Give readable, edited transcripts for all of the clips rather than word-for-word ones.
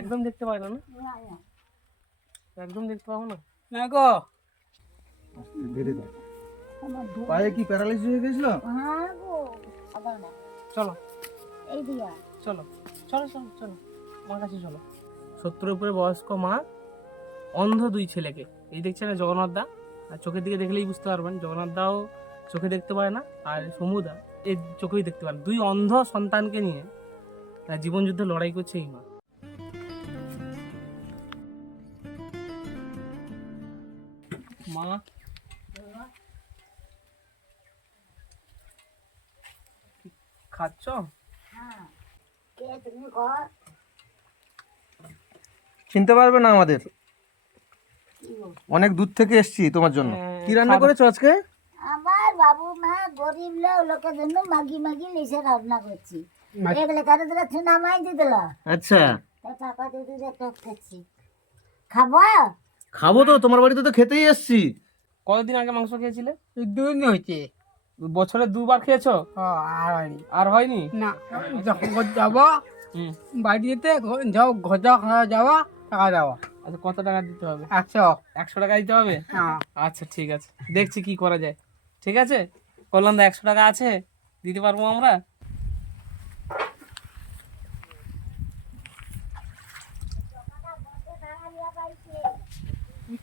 একদম দেখতে পাই না, একদম দেখতে পাবো না। না গো, ধীরে ধীরে। পায়ে কি প্যারালাইসিস হয়ে গেছিল? চলো চলো চলো চলো চলো আমার কাছে চলো। 70 উপরে বয়স্ক মা, অন্ধ 2 ছেলেকে। এই দেখছেন না জগন্নাথ দা, আর চোখের দিকে দেখলেই বুঝতে পারবেন জগন্নাথ দাও চোখে দেখতে পায় না, আর সমুদা এই চোখেই দেখতে পান। 2 অন্ধ সন্তানকে নিয়ে জীবন যুদ্ধে লড়াই করছে এই মা। মা খাচ্ছ? চিনতে পারবে না আমাদের, অনেক দূর থেকে এসেছি তোমার জন্য। কি রান্না করেছো আজকে? আমার বাবু মা গরিব লোকের জন্য মাগি মাগি লিসে রান্না করছি। এগুলো কারো দিলে চুনা মাই দিয়ে দিল, আচ্ছা টাকা দিয়ে দিয়ে টক খাচ্ছি। খাবো? খাবো তো, তোমার বাড়িতে তো খেতেই এসেছি। কতদিন আগে মাংস খেয়েছিলে? 2 দিন হয়েছে। বছরে 2 বার খেয়েছো? আর হয়নি। আর হয়নি? না, যখন যাবো বাড়িতে যাও, ঘটা খাওয়া যাওয়া, টাকা দেওয়া। আচ্ছা কত টাকা দিতে হবে? 100 100 টাকা দিতে হবে? হ্যাঁ। আচ্ছা ঠিক আছে, দেখছি কি করা যায়। ঠিক আছে কল্যাণ দা, 100 টাকা আছে, দিতে পারবো আমরা?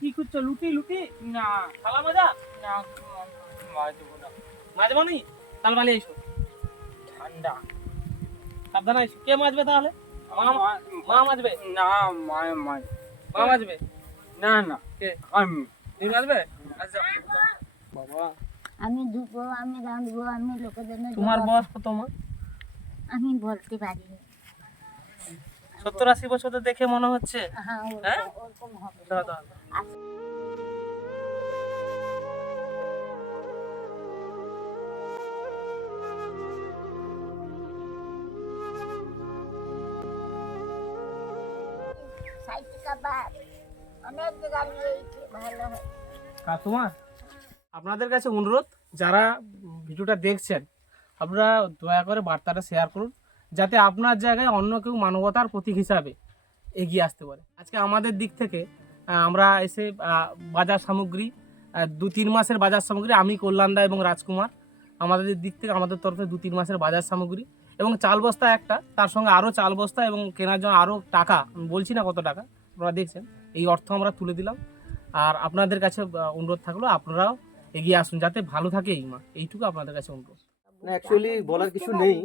কি করছো? লুটি লুটি না, থালা মাজা? না, মারবো না। মাজবো নি? তাল বালি এসো, ঠান্ডা। সাবধানে এসো। কে মাজবে তাহলে? মা মাজবে? না, মায় মায়। মা মাজবে? না না, কে? আমি। তুমি মাজবে? আচ্ছা বাবা, আমি ধুবো, আমি রাঁধবো, আমি লোকের জন্য তোমার বয়স কত মা? আমি বলতে পারি না। 70-80 বছর তো দেখে মনে হচ্ছে। হ্যাঁ, হ্যাঁ? ওরকম হবে। দাও দাও। অনেক জায়গা নিয়ে ভালো হয়। কাকুমা, আপনাদের কাছে অনুরোধ, যারা ভিডিওটা দেখছেন আপনারা দয়া করে বার্তাটা শেয়ার করুন, যাতে আপনার জায়গায় অন্য কেউ মানবতার প্রতীক হিসাবে এগিয়ে আসতে পারে। আজকে আমাদের দিক থেকে আমরা এসে বাজার সামগ্রী 2-3 মাসের বাজার সামগ্রী, আমি কল্যাণদা এবং রাজকুমার, আমাদের দিক থেকে আমাদের তরফে 2-3 মাসের বাজার সামগ্রী এবং চাল বস্তা একটা, তার সঙ্গে আরও চাল বস্তা এবং কেনার জন্য আরও টাকা, আমি বলছি না কত টাকা, আপনারা দেখছেন, এই অর্থ আমরা তুলে দিলাম। আর আপনাদের কাছে অনুরোধ থাকলো আপনারাও এগিয়ে আসুন, যাতে ভালো থাকে এই মা, এইটুকু আপনাদের কাছে অনুরোধ। না অ্যাকচুয়ালি বলার কিছু নেই,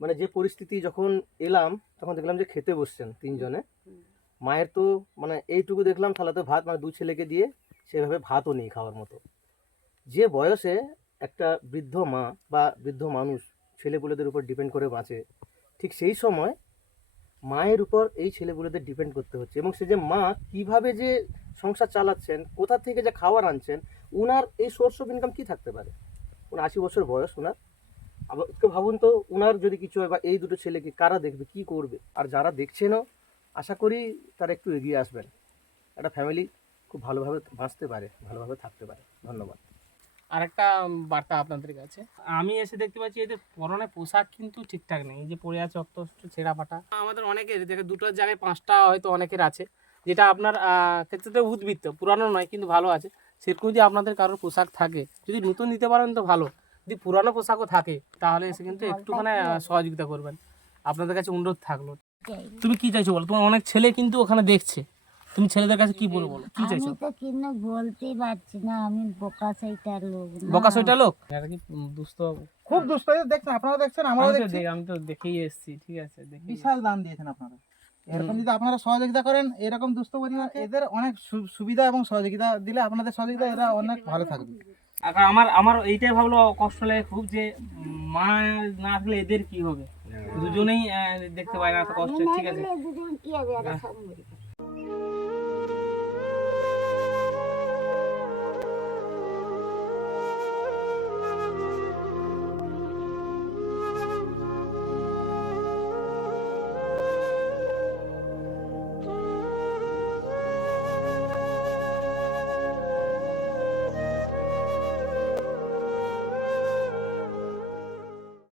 মানে যে পরিস্থিতি যখন এলাম তখন দেখলাম যে খেতে বসছেন 3 জনে। মায়ের তো মানে এইটুকু দেখলাম থালাতে ভাত, মানে 2 ছেলেকে দিয়ে সেভাবে ভাতও নেই খাওয়ার মতো। যে বয়সে একটা বৃদ্ধ মা বা বৃদ্ধ মানুষ ছেলেপুলেদের উপর ডিপেন্ড করে বাঁচে, ঠিক সেই সময় মায়ের উপর এই ছেলেপুলেদের ডিপেন্ড করতে হচ্ছে। এবং সে যে মা কিভাবে যে সংসার চালাচ্ছেন, কোথা থেকে যে খাবার আনছেন, উনার এই সোর্স অফ ইনকাম কী থাকতে পারে? 80 বছর বয়স ওনার। আবার একটু ভাবুন তো, উনার যদি কিছু হয় বা এই 2টো ছেলেকে কারা দেখবে, কি করবে? আর যারা দেখছেনও, আশা করি তারা একটু এগিয়ে আসবেন। একটা ফ্যামিলি খুব ভালোভাবে বাঁচতে পারে, ভালোভাবে থাকতে পারে। ধন্যবাদ। আরেকটা বার্তা আপনাদের কাছে, আমি এসে দেখতে পাচ্ছি এদের পরনে পোশাক কিন্তু ঠিকঠাক নেই, এই যে পরে আছে অত ছেঁড়া ফাটা। আমাদের অনেকের দেখে 2টোর জায়গায় 5টা হয়তো অনেকের আছে, যেটা আপনার ক্ষেত্রে উদ্বৃত্ত, পুরানো নয় কিন্তু ভালো আছে। সেরকম যদি আপনাদের কারোর পোশাক থাকে, যদি নতুন নিতে পারেন তো ভালো, যদি পুরানো পোশাকও থাকে তাহলে এসে কিন্তু একটুখানি সহযোগিতা করবেন, আপনাদের কাছে অনুরোধ থাকলো। তুমি কি চাইছো বলো? তোমার অনেক ছেলে কিন্তু ওখানে দেখছে, তুমি ছেলেদের কাছে কি বলবো, বলো কি চাইছো? আমি তো কিন্তু বলতে পারছি না, আমি বোকা সেইটার লোক না। বকা সইটা লোক, এটা কি দুস্থ? খুব দুষ্ট দেখছেন, আপনারা দেখছেন, আমরাও দেখছি। আমি তো দেখেই এসেছি, ঠিক আছে, দেখি। বিশাল দাম দিয়েছেন আপনারা। এরকম যদি আপনারা সহযোগিতা করেন এরকম দুস্থ পরিবারকে, এদের অনেক সুবিধা এবং সহযোগিতা দিলে, আপনাদের সহযোগিতা এরা অনেক ভালো থাকবে। আমার আমার এইটাই ভাবলো কষ্ট লাগে খুব, যে মা না থাকলে এদের কি হবে, দুজনেই দেখতে পায় না, তো কষ্ট। ঠিক আছে, দুজন কি হবে, এরা সব মরে যাবে।